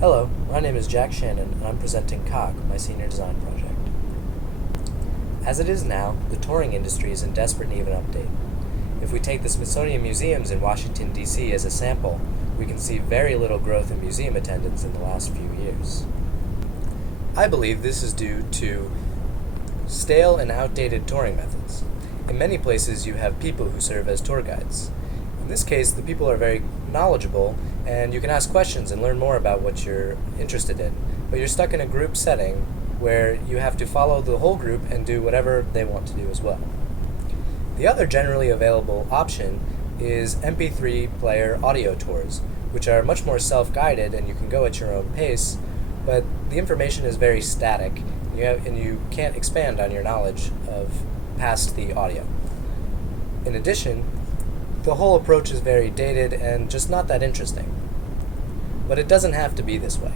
Hello, my name is Jack Shannon, and I'm presenting COG, my senior design project. As it is now, the touring industry is in desperate need of an update. If we take the Smithsonian Museums in Washington, D.C. as a sample, we can see very little growth in museum attendance in the last few years. I believe this is due to stale and outdated touring methods. In many places, you have people who serve as tour guides. In this case, the people are very knowledgeable, and you can ask questions and learn more about what you're interested in, but you're stuck in a group setting where you have to follow the whole group and do whatever they want to do as well. The other generally available option is MP3 player audio tours, which are much more self-guided and you can go at your own pace, but the information is very static, and you can't expand on your knowledge of past the audio. In addition, the whole approach is very dated and just not that interesting. But it doesn't have to be this way.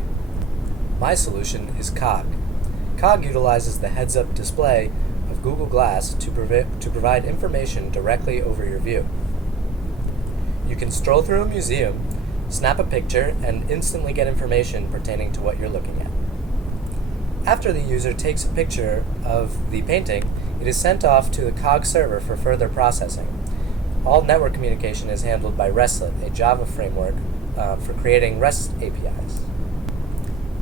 My solution is COG. COG utilizes the heads-up display of Google Glass to provide information directly over your view. You can stroll through a museum, snap a picture, and instantly get information pertaining to what you're looking at. After the user takes a picture of the painting, it is sent off to the COG server for further processing. All network communication is handled by RESTlet, a Java framework for creating REST APIs.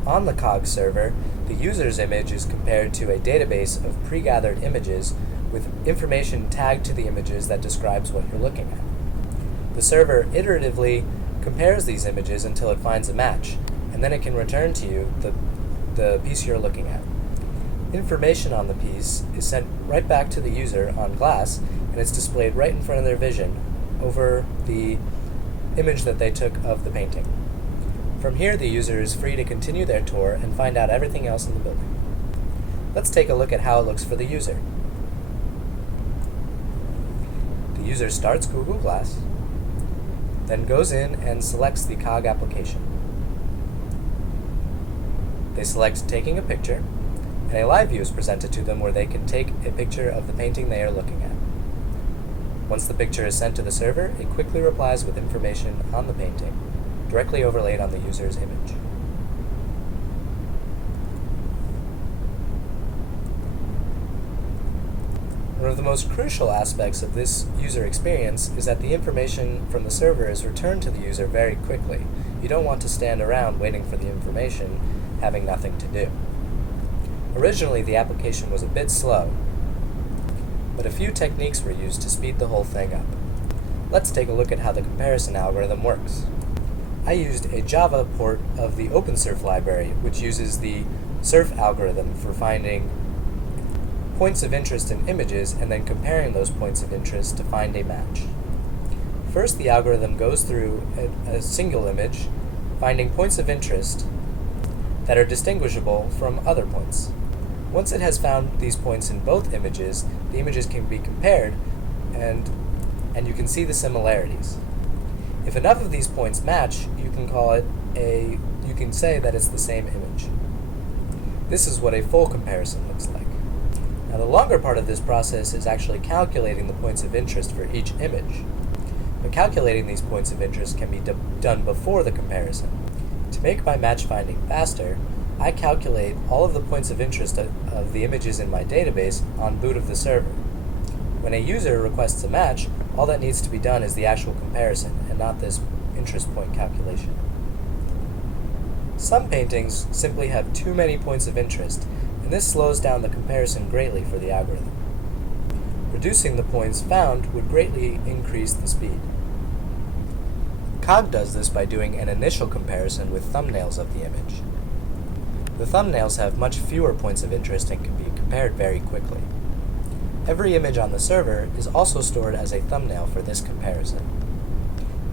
On the COG server, the user's image is compared to a database of pre-gathered images with information tagged to the images that describes what you're looking at. The server iteratively compares these images until it finds a match, and then it can return to you the piece you're looking at. Information on the piece is sent right back to the user on Glass, and it's displayed right in front of their vision over the image that they took of the painting. From here, the user is free to continue their tour and find out everything else in the building. Let's take a look at how it looks for the user. The user starts Google Glass, then goes in and selects the COG application. They select taking a picture, and a live view is presented to them where they can take a picture of the painting they are looking at. Once the picture is sent to the server, it quickly replies with information on the painting, directly overlaid on the user's image. One of the most crucial aspects of this user experience is that the information from the server is returned to the user very quickly. You don't want to stand around waiting for the information, having nothing to do. Originally, the application was a bit slow, but a few techniques were used to speed the whole thing up. Let's take a look at how the comparison algorithm works. I used a Java port of the OpenSurf library, which uses the surf algorithm for finding points of interest in images and then comparing those points of interest to find a match. First, the algorithm goes through a single image, finding points of interest that are distinguishable from other points. Once it has found these points in both images, the images can be compared and you can see the similarities. If enough of these points match, you can say that it's the same image. This is what a full comparison looks like. Now, the longer part of this process is actually calculating the points of interest for each image. But calculating these points of interest can be done before the comparison. To make my match finding faster, I calculate all of the points of interest of the images in my database on boot of the server. When a user requests a match, all that needs to be done is the actual comparison, and not this interest point calculation. Some paintings simply have too many points of interest, and this slows down the comparison greatly for the algorithm. Reducing the points found would greatly increase the speed. COG does this by doing an initial comparison with thumbnails of the image. The thumbnails have much fewer points of interest and can be compared very quickly. Every image on the server is also stored as a thumbnail for this comparison.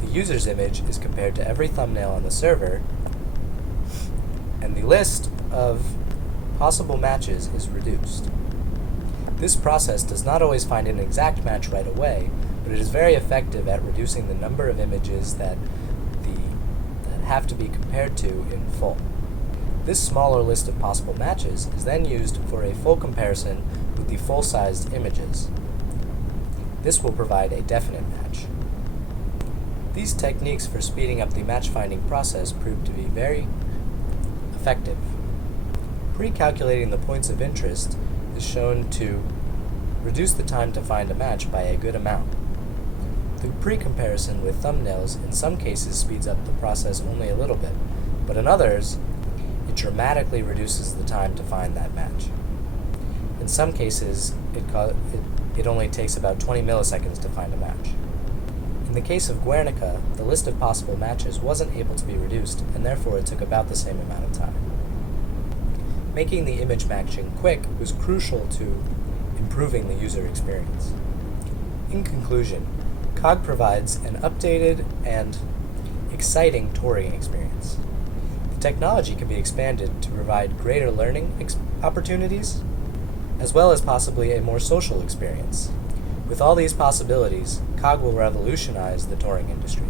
The user's image is compared to every thumbnail on the server, and the list of possible matches is reduced. This process does not always find an exact match right away, but it is very effective at reducing the number of images that have to be compared to in full. This smaller list of possible matches is then used for a full comparison with the full-sized images. This will provide a definite match. These techniques for speeding up the match-finding process proved to be very effective. Pre-calculating the points of interest is shown to reduce the time to find a match by a good amount. The pre-comparison with thumbnails in some cases speeds up the process only a little bit, but in others, it dramatically reduces the time to find that match. In some cases, it only takes about 20 milliseconds to find a match. In the case of Guernica, the list of possible matches wasn't able to be reduced, and therefore it took about the same amount of time. Making the image matching quick was crucial to improving the user experience. In conclusion, Cog provides an updated and exciting touring experience. The technology can be expanded to provide greater learning opportunities, as well as possibly a more social experience. With all these possibilities, Cog will revolutionize the touring industry.